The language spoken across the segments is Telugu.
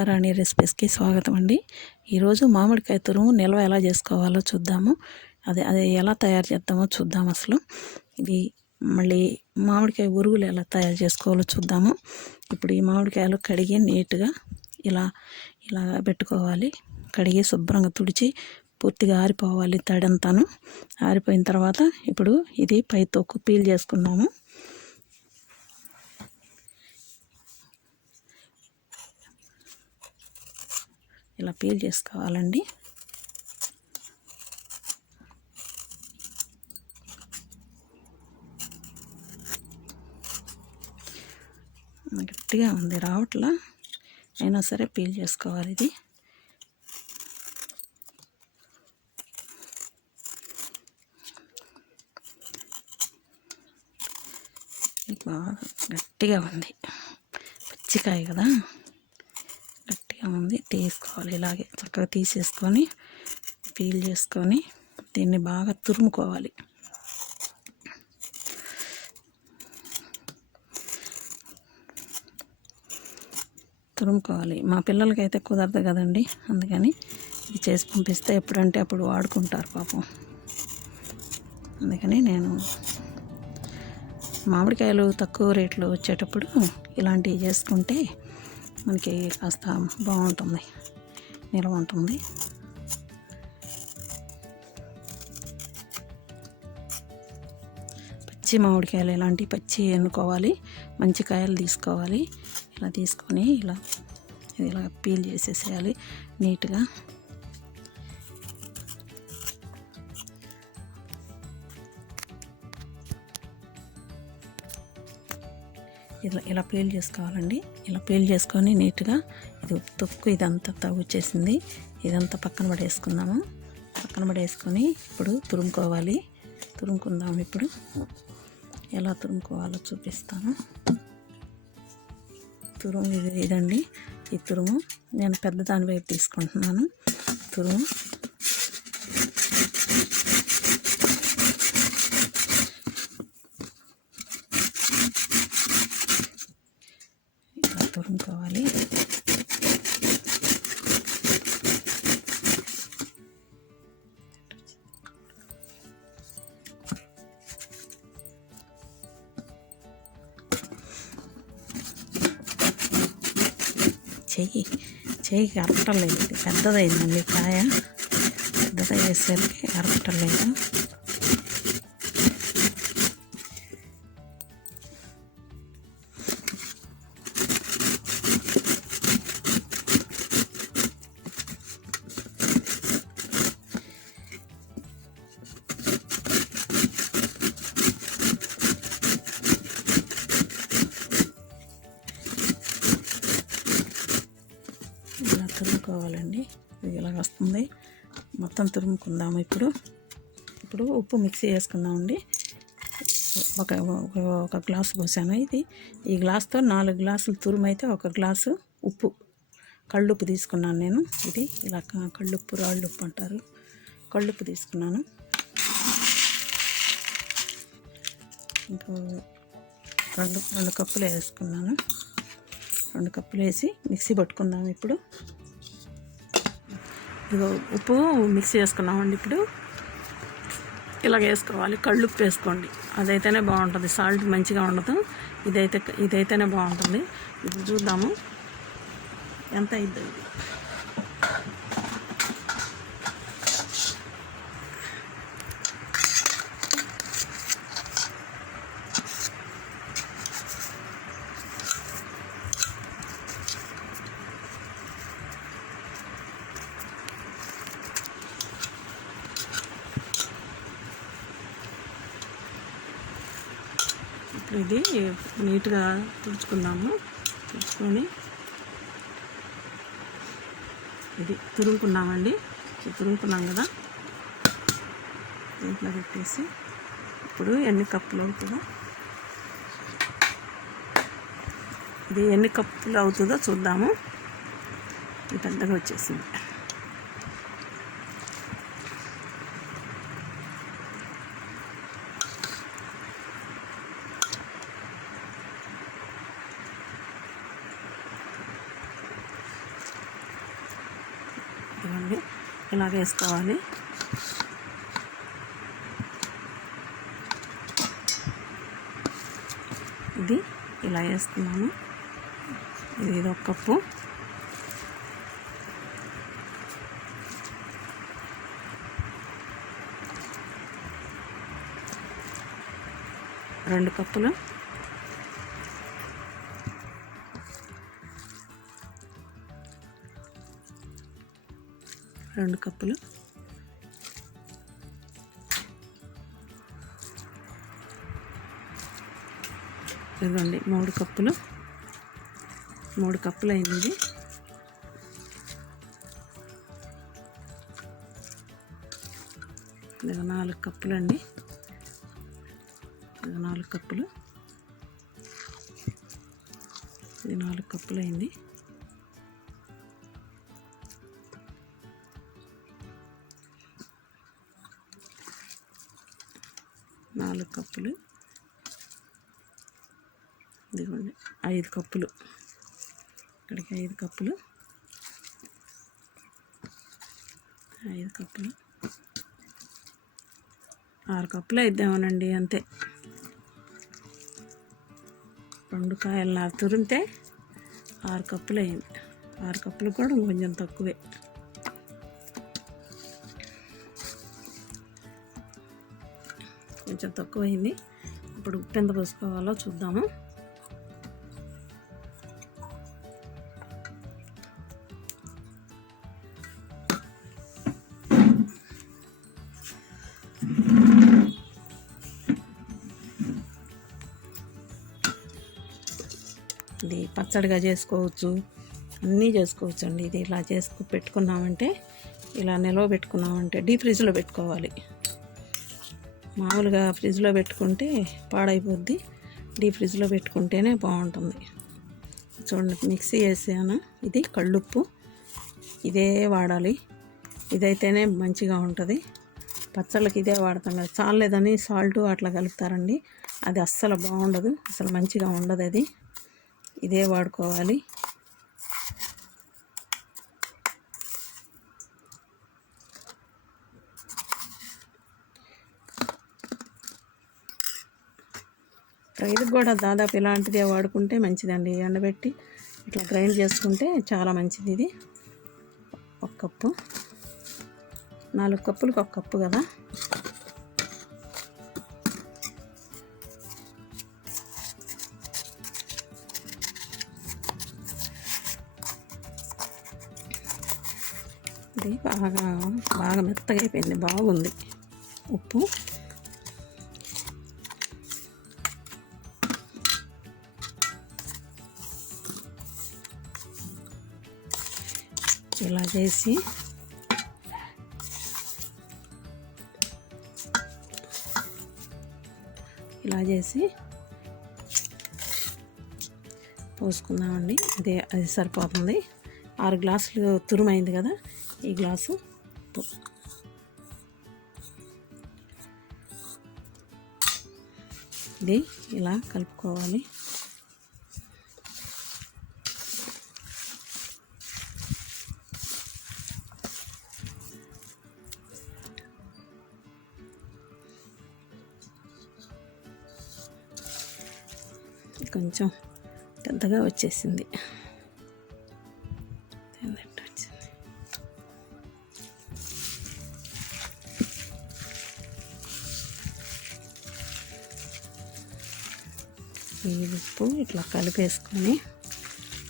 శిల్పారాణి రెసిపీస్కి స్వాగతం అండి. ఈరోజు మామిడికాయ తురుము నిల్వ ఎలా చేసుకోవాలో చూద్దాము. అదే అది ఎలా తయారు చేద్దామో చూద్దాం అసలు. ఇది మళ్ళీ మామిడికాయ ఉరుగులు ఎలా తయారు చేసుకోవాలో చూద్దాము. ఇప్పుడు ఈ మామిడికాయలు కడిగి నీట్గా ఇలా ఇలా పెట్టుకోవాలి. కడిగి శుభ్రంగా తుడిచి పూర్తిగా ఆరిపోవాలి తడంతాను ఆరిపోయిన తర్వాత ఇప్పుడు ఇది పై తొక్కు పీల్ చేసుకున్నాము. ఇలా పీల్ చేసుకోవాలండి. గట్టిగా ఉంది రావట్లా? అయినా సరే పీల్ చేసుకోవాలి ఇది. బాగా గట్టిగా ఉంది. పచ్చికాయ కదా? ఏముంది ఉంది తీసుకోవాలి. ఇలాగే చక్కగా తీసేసుకొని పీల్ చేసుకొని దీన్ని బాగా తురుముకోవాలి. తురుముకోవాలి. మా పిల్లలకైతే కుదరదు కదండి అందుకని ఇది చేసి పంపిస్తే ఎప్పుడంటే అప్పుడు వాడుకుంటారు పాపం. అందుకని నేను మామిడికాయలు తక్కువ రేట్లో వచ్చేటప్పుడు ఇలాంటివి చేసుకుంటే మనకి కాస్త బాగుంటుంది నిల్వ ఉంటుంది పచ్చి మామిడికాయలు ఇలాంటి పచ్చి ఎన్నుకోవాలి మంచి కాయలు తీసుకోవాలి. ఇలా తీసుకొని ఇలా ఇలా పీల్ చేసేసేయాలి నీట్గా. ఇలా ఇలా పీల్ చేసుకోవాలండి. ఇలా పీల్ చేసుకొని నీట్గా ఇది తొక్కు ఇదంతా తగ్గుచ్చేసింది ఇదంతా పక్కన పడేసుకుందాము. పక్కన పడేసుకొని ఇప్పుడు తురుముకోవాలి. తురుముకుందాం ఇప్పుడు. ఎలా తురుముకోవాలో చూపిస్తాను. తురుము ఇది ఇదండి. ఈ తురుము నేను పెద్ద దాని వైపు తీసుకుంటున్నాను. తురుము ఇలా తురుముకోవాలి చెయ్యి చెయ్యికి అరపటం లేదు ఇది పెద్దదైందండి కాయ పెద్దది వేసేసరికి తురుముకోవాలండి. ఇది ఇలా వస్తుంది. మొత్తం తురుముకుందాము ఇప్పుడు. ఇప్పుడు ఉప్పు మిక్సీ వేసుకుందామండి. ఒక ఒక- ఒక గ్లాసు పోసాను ఇది. ఈ గ్లాస్తో నాలుగు గ్లాసులు తురుమైతే ఒక గ్లాసు ఉప్పు కళ్ళుప్పు తీసుకున్నాను నేను. ఇది ఇలా కళ్ళుప్పు రాళ్ళుప్పు అంటారు. కళ్ళుప్పు తీసుకున్నాను. ఇంకో రెండు రెండు కప్పులు వేసుకున్నాను. రెండు కప్పులు వేసి మిక్సీ పట్టుకుందాం ఇప్పుడు. ఇదిగో ఉప్పు మిక్స్ వేసుకున్నామండి ఇప్పుడు. ఇలాగ వేసుకోవాలి. కళ్ళు ఉప్పు వేసుకోండి. అదైతేనే బాగుంటుంది. సాల్ట్ మంచిగా ఉండదు. ఇదైతే ఇదైతేనే బాగుంటుంది. ఇప్పుడు చూద్దాము. ఎంత అయిందో ఇది ఇప్పుడు ఇది నీట్గా తుడుచుకుందాము. తుడుచుకొని ఇది తురుముకున్నామండి. తురుముకున్నాం కదా. దీంట్లో పెట్టేసి ఇప్పుడు ఎన్ని కప్పులు అవుతుందో ఇది ఎన్ని కప్పులు అవుతుందో చూద్దాము. ఇది పెద్దగా వచ్చేసింది. ఇలా వేసుకోవాలి. ఇది ఇలా వేస్తున్నాను. ఇది ఇది ఒక కప్పు. రెండు కప్పులు రెండు కప్పులు. ఇదిగోండి మూడు కప్పులు. మూడు కప్పులు అయింది. ఇది ఇదిగో నాలుగు కప్పులు అండి ఇదిగో నాలుగు కప్పులు. ఇది నాలుగు కప్పులు అయింది. నాలుగు కప్పులు. ఇదిగోండి ఐదు కప్పులు. ఇక్కడికి ఐదు కప్పులు. ఐదు కప్పులు. ఆరు కప్పులు అయిద్దామనండి అంతే. రెండు కాయలు నాకు తురిమితే ఆరు కప్పులు అయింది. ఆరు కప్పులు కూడా కొంచెం తక్కువే. కొంచెం తక్కువైంది. ఇప్పుడు ఉప్పు ఎంత పోసుకోవాలో చూద్దాము. ఇది పచ్చడిగా చేసుకోవచ్చు. అన్నీ చేసుకోవచ్చు అండి ఇది ఇలా చేసుకు పెట్టుకున్నామంటే ఇలా నిల్వ పెట్టుకున్నామంటే డీప్ ఫ్రిడ్జ్లో పెట్టుకోవాలి. మామూలుగా ఫ్రిడ్జ్లో పెట్టుకుంటే పాడైపోద్ది. డీప్ ఫ్రిడ్జ్లో పెట్టుకుంటేనే బాగుంటుంది. చూడండి మిక్సీ వేసాను. ఇది కళ్ళుప్పు. ఇదే వాడాలి. ఇదైతేనే మంచిగా ఉంటుంది. పచ్చళ్ళకి ఇదే వాడతాం కదా చాలేదని సాల్ట్ అట్లా కలుపుతారండి. అది అస్సలు బాగుండదు. అసలు మంచిగా ఉండదు అది. ఇదే వాడుకోవాలి. రైతుకు కూడా దాదాపు ఇలాంటిదే వాడుకుంటే మంచిదండి. ఎండబెట్టి ఇట్లా గ్రైండ్ చేసుకుంటే చాలా మంచిది ఇది. ఒక కప్పు. నాలుగు కప్పులకు ఒక కప్పు కదా. ఇది బాగా బాగా మెత్తగా అయిపోయింది. బాగుంది. ఉప్పు. ఇలా చేసి ఇలా చేసి పోసుకుందామండి. అదే అది సరిపోతుంది. ఆరు గ్లాసులు తురుమైంది కదా ఈ గ్లాసు. ఇది ఇలా కలుపుకోవాలి. కొంచెం పెద్దగా వచ్చేసింది. వచ్చింది. ఈ ఉప్పు ఇట్లా కలిపేసుకొని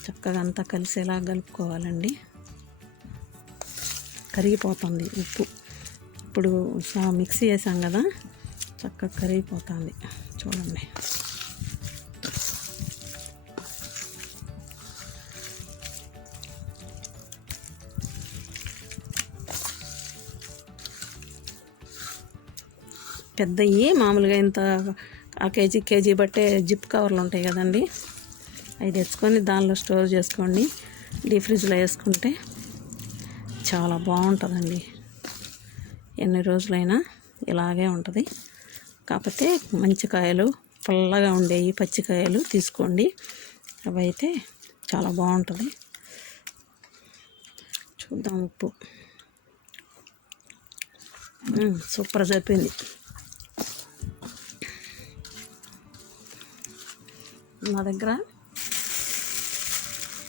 చక్కగా అంతా కలిసేలా కలుపుకోవాలండి. కరిగిపోతుంది ఉప్పు. ఇప్పుడు మిక్సీ వేసాం కదా చక్కగా కరిగిపోతుంది. చూడండి. పెద్దవి మామూలుగా ఇంత ఆ కేజీ కేజీ బట్టే జిప్ కవర్లు ఉంటాయి కదండి. అవి తెచ్చుకొని దానిలో స్టోర్ చేసుకోండి. డీ ఫ్రిడ్జ్లో వేసుకుంటే చాలా బాగుంటుందండి. ఎన్ని రోజులైనా ఇలాగే ఉంటుంది. కాకపోతే మంచి కాయలు పుల్లగా ఉండేవి పచ్చికాయలు తీసుకోండి. అవి అయితే చాలా బాగుంటుంది. చూద్దాం ఉప్పు. సూపర్ చెప్పింది నా దగ్గర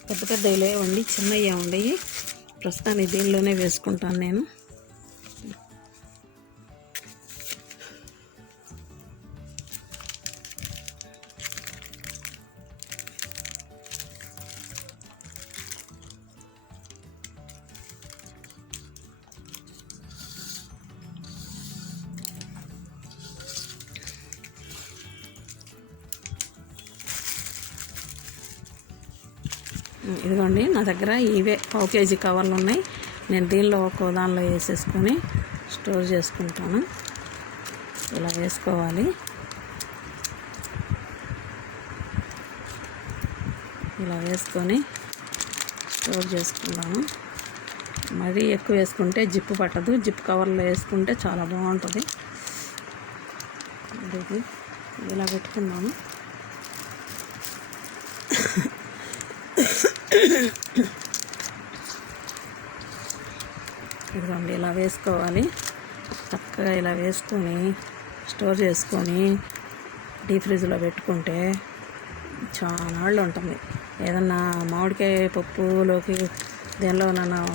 పెద్ద పెద్దవి లేవండి చిన్నవి ఉండేవి ప్రస్తుతానికి దీనిలోనే వేసుకుంటాను నేను. ఇదిగోండి నా దగ్గర ఇవే పావు కేజీ కవర్లు ఉన్నాయి. నేను దీనిలో ఒక్కో దానిలో వేసేసుకొని స్టోర్ చేసుకుంటాను. ఇలా వేసుకోవాలి. ఇలా వేసుకొని స్టోర్ చేసుకుందాము. మరీ ఎక్కువ వేసుకుంటే జిప్పు పట్టదు. జిప్ కవర్లో వేసుకుంటే చాలా బాగుంటుంది. ఇది ఇలా పెట్టుకున్నాము ఇదిగోండి ఇలా వేసుకోవాలి. చక్కగా ఇలా వేసుకొని స్టోర్ చేసుకొని డీప్ ఫ్రిడ్జ్లో పెట్టుకుంటే చాలా ఉంటుంది. ఏదన్నా మామిడికాయ పప్పులోకి దీనిలో నన్ను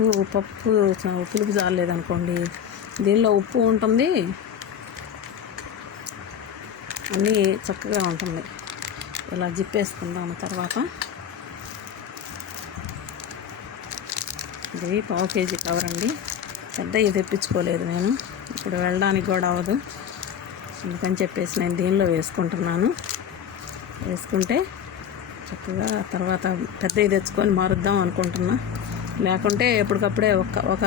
ఉప్పు పప్పు చ- పులుపు చాలేదనుకోండి దీనిలో ఉప్పు ఉంటుంది. అన్నీ చక్కగా ఉంటుంది. ఇలా జిప్పేసుకుందాము తర్వాత. ఇది పావు కేజీ కవర్ అండి. పెద్ద ఇది తెప్పించుకోలేదు నేను. ఇప్పుడు వెళ్ళడానికి కూడా అవ్వదు. అందుకని చెప్పేసి నేను దీనిలో వేసుకుంటున్నాను. వేసుకుంటే చక్కగా తర్వాత పెద్దవి తెచ్చుకొని మారుద్దాం అనుకుంటున్నా. లేకుంటే ఎప్పటికప్పుడే ఒక ఒక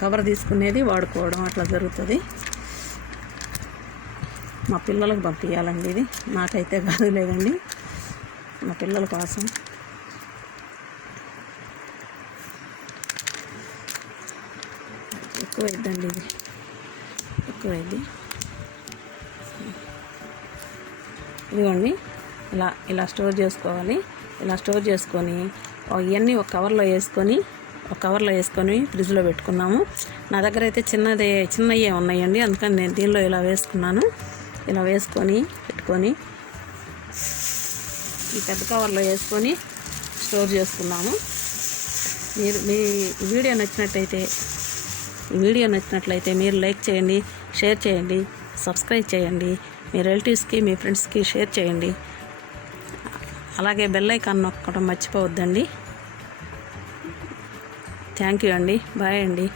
కవర్ తీసుకునేది వాడుకోవడం అట్లా జరుగుతుంది. మా పిల్లలకు పంపించాలండి ఇది. నాకైతే కాదు లేదండి. మా పిల్లల కోసం. ఎక్కువ ఇది. ఎక్కువ ఇదిగోండి. ఇలా ఇలా స్టోర్ చేసుకోవాలి. ఇలా స్టోర్ చేసుకొని ఇవన్నీ ఒక కవర్లో వేసుకొని ఒక కవర్లో వేసుకొని ఫ్రిడ్జ్లో పెట్టుకున్నాము. నా దగ్గర అయితే చిన్నదే చిన్నయ్యే ఉన్నాయండి. అందుకని నేను దీనిలో ఇలా వేసుకున్నాను. ఇలా వేసుకొని పెట్టుకొని ఈ పెద్ద కవర్లో వేసుకొని స్టోర్ చేసుకున్నాము. మీరు మీ వీడియో నచ్చినట్టయితే వీడియో నచ్చినట్లయితే మీరు లైక్ చేయండి షేర్ చేయండి సబ్స్క్రైబ్ చేయండి మీ రిలేటివ్స్కి మీ ఫ్రెండ్స్కి షేర్ చేయండి. అలాగే బెల్ ఐకాన్ నొక్కడం మర్చిపోవద్దండి. థ్యాంక్ యూ అండి. బాయ్ అండి.